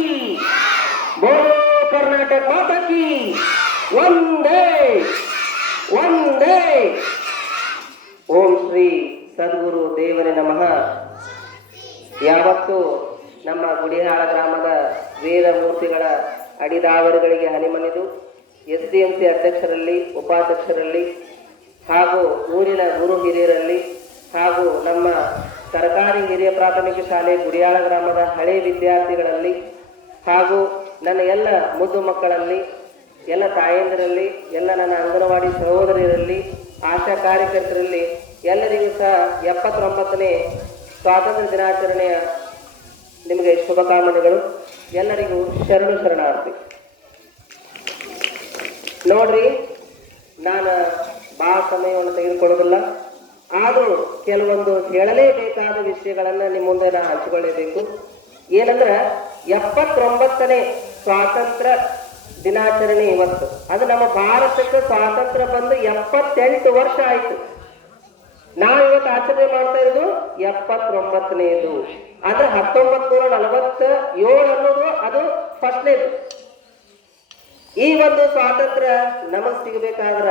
ಕಿ ಬೋಲೋ ಕರ್ನಾಟಕ ಮಾತಾಕಿ ಒಂದೇ ಒಂದೇ ಓಂ ಶ್ರೀ ಸದ್ಗುರು ದೇವರೇ ನಮಃ. ಯಾವತ್ತು ನಮ್ಮ ಗುಡಿಹಾಳ ಗ್ರಾಮದ ವೇದಮೂರ್ತಿಗಳ ಅಡಿದಾವರುಗಳಿಗೆ ಹನಿಮನಿದು, ಎಸ್ ಡಿ ಎಂ ಸಿ ಅಧ್ಯಕ್ಷರಲ್ಲಿ, ಉಪಾಧ್ಯಕ್ಷರಲ್ಲಿ, ಹಾಗೂ ಊರಿನ ಗುರು ಹಿರಿಯರಲ್ಲಿ, ಹಾಗೂ ನಮ್ಮ ಸರ್ಕಾರಿ ಹಿರಿಯ ಪ್ರಾಥಮಿಕ ಶಾಲೆ ಗುಡಿಯಾಳ ಗ್ರಾಮದ ಹಳೆ ವಿದ್ಯಾರ್ಥಿಗಳಲ್ಲಿ ಹಾಗೂ ನನ್ನ ಎಲ್ಲ ಮುದ್ದು ಮಕ್ಕಳಲ್ಲಿ, ಎಲ್ಲ ತಾಯಂದಿರಲ್ಲಿ, ಎಲ್ಲ ನನ್ನ ಅಂಗನವಾಡಿ ಸಹೋದರಿಯರಲ್ಲಿ, ಆಶಾ ಕಾರ್ಯಕರ್ತರಲ್ಲಿ ಎಲ್ಲರಿಗೂ ಸಹ ಎಪ್ಪತ್ತೊಂಬತ್ತನೇ ಸ್ವಾತಂತ್ರ್ಯ ದಿನಾಚರಣೆಯ ನಿಮಗೆ ಶುಭಕಾಮನೆಗಳು. ಎಲ್ಲರಿಗೂ ಶರಣು ಶರಣಾರ್ಥಿ. ನೋಡ್ರಿ, ನಾನು ಭಾಳ ಸಮಯವನ್ನು ತೆಗೆದುಕೊಳ್ಳೋದಿಲ್ಲ ಆದರೂ ಕೆಲವೊಂದು ಹೇಳಲೇಬೇಕಾದ ವಿಷಯಗಳನ್ನು ನಿಮ್ಮ ಮುಂದೆ ನಾನು ಹಂಚಿಕೊಳ್ಳೇಬೇಕು. ಏನಂದ್ರೆ ಎಪ್ಪತ್ತೊಂಬತ್ತನೇ ಸ್ವಾತಂತ್ರ್ಯ ದಿನಾಚರಣೆ ಇವತ್ತು. ಅದು ನಮ್ಮ ಭಾರತಕ್ಕೆ ಸ್ವಾತಂತ್ರ್ಯ ಬಂದು ಎಪ್ಪತ್ತೆಂಟು ವರ್ಷ ಆಯಿತು. ನಾವು ಇವತ್ತು ಆಚರಣೆ ಮಾಡ್ತಾ ಇರೋದು ಎಪ್ಪತ್ತೊಂಬತ್ತನೇದು. ಅಂದ್ರೆ ಹತ್ತೊಂಬತ್ ನೂರ ನಲವತ್ತ ಏಳು ಅನ್ನೋದು ಅದು ಫಸ್ಟ್ನೇದು. ಈ ಒಂದು ಸ್ವಾತಂತ್ರ್ಯ ನಮಗ್ ಸಿಗಬೇಕಾದ್ರ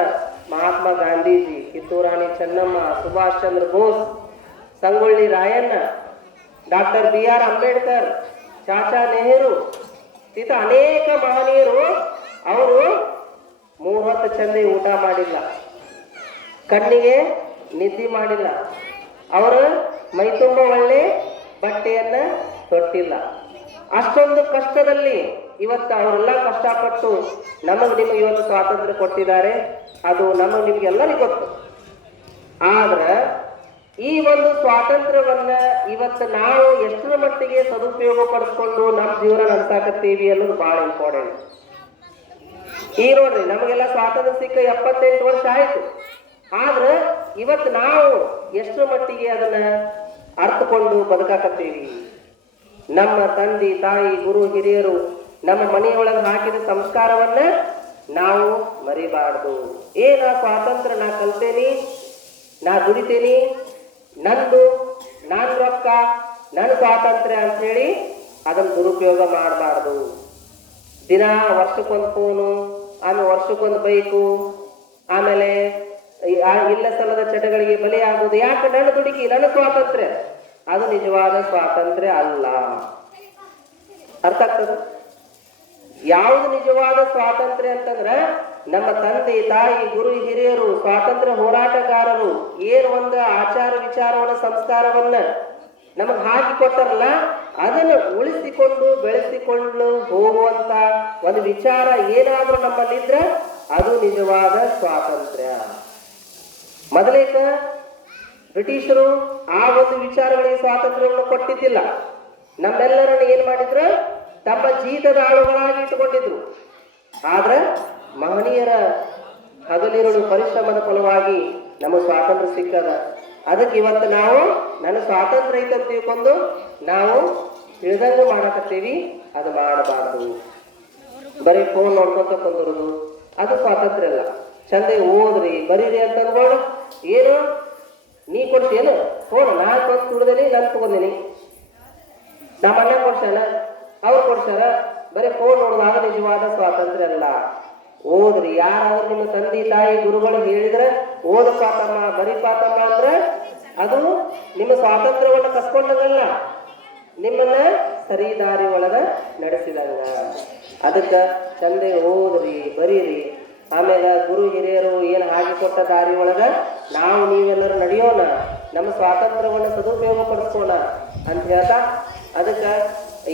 Mahatma Gandhiji, Kitturani Chennamma, Subhash Chandra Bose, Sangolli Rayanna, doctor B R Ambedkar Chacha Nehru ಇತ ಅನೇಕ ಮಹನೀಯರು, ಅವರು ಮೂವತ್ತು ಚಂದಿ ಊಟ ಮಾಡಿಲ್ಲ. ಕಣ್ಣಿಗೆ ನಿದ್ದೆ ಮಾಡಿಲ್ಲ. ಅವರು ಮೈತುಂಬ ಒಳ್ಳೆ ಬಟ್ಟೆಯನ್ನ ತೊಟ್ಟಿಲ್ಲ. ಅಷ್ಟೊಂದು ಕಷ್ಟದಲ್ಲಿ ಇವತ್ತು ಅವರೆಲ್ಲ ಕಷ್ಟಪಟ್ಟು ನಮಗೆ ನಿಮಗೆ ಇವತ್ತು ಸ್ವಾತಂತ್ರ್ಯ ಕೊಟ್ಟಿದ್ದಾರೆ. ಅದು ನಮಗೆ ನಿಮಗೆಲ್ಲರಿಗೂ ಗೊತ್ತು. ಆದ್ರೆ ಈ ಒಂದು ಸ್ವಾತಂತ್ರ್ಯವನ್ನ ಇವತ್ತು ನಾವು ಎಷ್ಟರ ಮಟ್ಟಿಗೆ ಸದುಪಯೋಗ ಪಡಿಸ್ಕೊಂಡು ನಮ್ಮ ಜೀವನ ನಡೆಸಾಕತ್ತೀವಿ ಅನ್ನೋದು ಬಹಳ ಇಂಪಾರ್ಟೆಂಟ್ ಈ ನೋಡ್ರಿ, ನಮಗೆಲ್ಲ ಸ್ವಾತಂತ್ರ್ಯ ಸಿಕ್ಕ ಎಪ್ಪತ್ತೆಂಟು ವರ್ಷ ಆಯ್ತು. ಆದ್ರೆ ಇವತ್ತು ನಾವು ಎಷ್ಟರ ಮಟ್ಟಿಗೆ ಅದನ್ನ ಅರ್ಥಕೊಂಡು ಬದುಕಾಕತ್ತೀವಿ? ನಮ್ಮ ತಂದೆ, ತಾಯಿ, ಗುರು, ಹಿರಿಯರು ನಮ್ಮ ಮನೆಯೊಳಗೆ ಹಾಕಿದ ಸಂಸ್ಕಾರವನ್ನ ನಾವು ಮರಿಬಾರ್ದು. ಏನ ಸ್ವಾತಂತ್ರ್ಯ, ನಾ ಕಲ್ತೇನಿ, ನಾ ದುಡಿತೇನಿ ನಂದು, ನಾನು ರೊಕ್ಕ ನನ್ನ ಸ್ವಾತಂತ್ರ್ಯ ಅಂತೇಳಿ ಅದನ್ನ ದುರುಪಯೋಗ ಮಾಡಬಾರ್ದು. ದಿನ ವರ್ಷಕ್ಕೊಂದು ಫೋನು ಆಮೇಲೆ ವರ್ಷಕ್ಕೊಂದು ಬೈಕು ಆಮೇಲೆ ಇಲ್ಲ ಸಲ್ಲದ ಚಟಗಳಿಗೆ ಬಲಿಯಾಗುವುದು ಯಾಕೆ? ನನ್ನ ದುಡುಕಿ, ನನ್ನ ಸ್ವಾತಂತ್ರ್ಯ. ಅದು ನಿಜವಾದ ಸ್ವಾತಂತ್ರ್ಯ ಅಲ್ಲ. ಅರ್ಥ ಆಗ್ತದ? ಯಾವುದು ನಿಜವಾದ ಸ್ವಾತಂತ್ರ್ಯ ಅಂತಂದ್ರ ನಮ್ಮ ತಂದೆ, ತಾಯಿ, ಗುರು, ಹಿರಿಯರು, ಸ್ವಾತಂತ್ರ್ಯ ಹೋರಾಟಗಾರರು ಏನು ಒಂದು ಆಚಾರ ವಿಚಾರವನ್ನ ಸಂಸ್ಕಾರವನ್ನ ನಮಗೆ ಹಾಕಿ ಕೊಟ್ಟಾರಲ್ಲ, ಅದನ್ನು ಉಳಿಸಿಕೊಂಡು ಬೆಳೆಸಿಕೊಂಡು ಹೋಗುವಂತ ಒಂದು ವಿಚಾರ ಏನಾದ್ರೂ ನಮ್ಮಲ್ಲಿದ್ರ ಅದು ನಿಜವಾದ ಸ್ವಾತಂತ್ರ್ಯ. ಮೊದಲೇಕ ಬ್ರಿಟಿಷರು ಆ ಒಂದು ವಿಚಾರಗಳಿಗೆ ಸ್ವಾತಂತ್ರ್ಯವನ್ನು ಕೊಟ್ಟಿದ್ದಿಲ್ಲ. ನಮ್ಮೆಲ್ಲರನ್ನು ಏನ್ ಮಾಡಿದ್ರು? ತಮ್ಮ ಜೀತದ ಆಳುಗಳಾಗಿ ಇಟ್ಟುಕೊಂಡಿದ್ರು. ಆದ್ರೆ ಮಹನೀಯರ ಹಗಲಿರುಳು ಪರಿಶ್ರಮದ ಫಲವಾಗಿ ನಮ್ಮ ಸ್ವಾತಂತ್ರ್ಯ ಸಿಕ್ಕದ. ಅದಕ್ಕೆ ಇವತ್ತು ನಾವು ನನ್ನ ಸ್ವಾತಂತ್ರ್ಯ ಐತೆ ತಿಳ್ಕೊಂಡು ನಾವು ತಿಳಿದಂಗೆ ಮಾಡಕತ್ತೀವಿ. ಅದು ಮಾಡಬಾರ್ದು. ಬರೀ ಫೋನ್ ನೋಡ್ಕೊಂತ ಕುಂದಿರೋದು ಅದು ಸ್ವಾತಂತ್ರ್ಯ ಅಲ್ಲ. ಚಂದ ಓದ್ರಿ, ಬರೀರಿ ಅಂತ ಅನ್ಕೊಂಡು ಏನು? ನೀ ಕೊಡ್ತೀಯೇನು ಫೋನ್ ನಾ ಕೊಟ್ಟು ತುಡ್ದೇನಿ ನಾನು ತಗೊಂಡಿನಿ. ನಮ್ಮ ಅಣ್ಣ ಕೊಡ್ಸಾನ ಅವ್ರು ಕೊಡ್ಸಾರ ಬರೀ ಫೋನ್ ನೋಡೋದಾಗ ನಿಜವಾದ ಸ್ವಾತಂತ್ರ್ಯ ಅಲ್ಲ. ಓದ್ರಿ. ಯಾರಾದ್ರೂ ನಿಮ್ಮ ತಂದೆ, ತಾಯಿ, ಗುರುಗಳು ಹೇಳಿದ್ರೆ ಓದ ಪಾತಮ್ಮ ಬರಿ ಪಾತಮ್ಮ ಅಂದ್ರೆ ಅದು ನಿಮ್ಮ ಸ್ವಾತಂತ್ರ್ಯವನ್ನು ಕಸ್ಕೊಂಡದಲ್ಲ. ನಿಮ್ಮನ್ನ ಸರಿ ದಾರಿ ಒಳಗ ನಡೆಸಿದಂಗ. ಅದಕ್ಕ ಚಂದೆ ಓದ್ರಿ, ಬರೀರಿ. ಆಮೇಲೆ ಗುರು ಹಿರಿಯರು ಏನು ಹಾಗೆ ಕೊಟ್ಟ ದಾರಿ ಒಳಗ ನಾವು ನೀವೆಲ್ಲರೂ ನಡೆಯೋಣ. ನಮ್ಮ ಸ್ವಾತಂತ್ರ್ಯವನ್ನು ಸದುಪಯೋಗ ಪಡಿಸೋಣ ಅಂತ ಹೇಳ್ತಾ, ಅದಕ್ಕ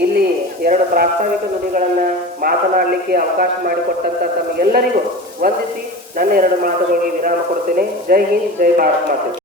ಇಲ್ಲಿ ಎರಡು ಪ್ರಾಸ್ತಾವಿಕ ನುಡಿಗಳನ್ನ ಮಾತನಾಡಲಿಕ್ಕೆ ಅವಕಾಶ ಮಾಡಿಕೊಟ್ಟಂತ ತಮಗೆಲ್ಲರಿಗೂ ವಂದಿಸಿ ನನ್ನ ಎರಡು ಮಾತುಗಳಿಗೆ ವಿರಾಮ ಕೊಡ್ತೇನೆ. ಜೈ ಹಿಂದ್, ಜೈ ಭಾರತ್ ಮಾತೆ.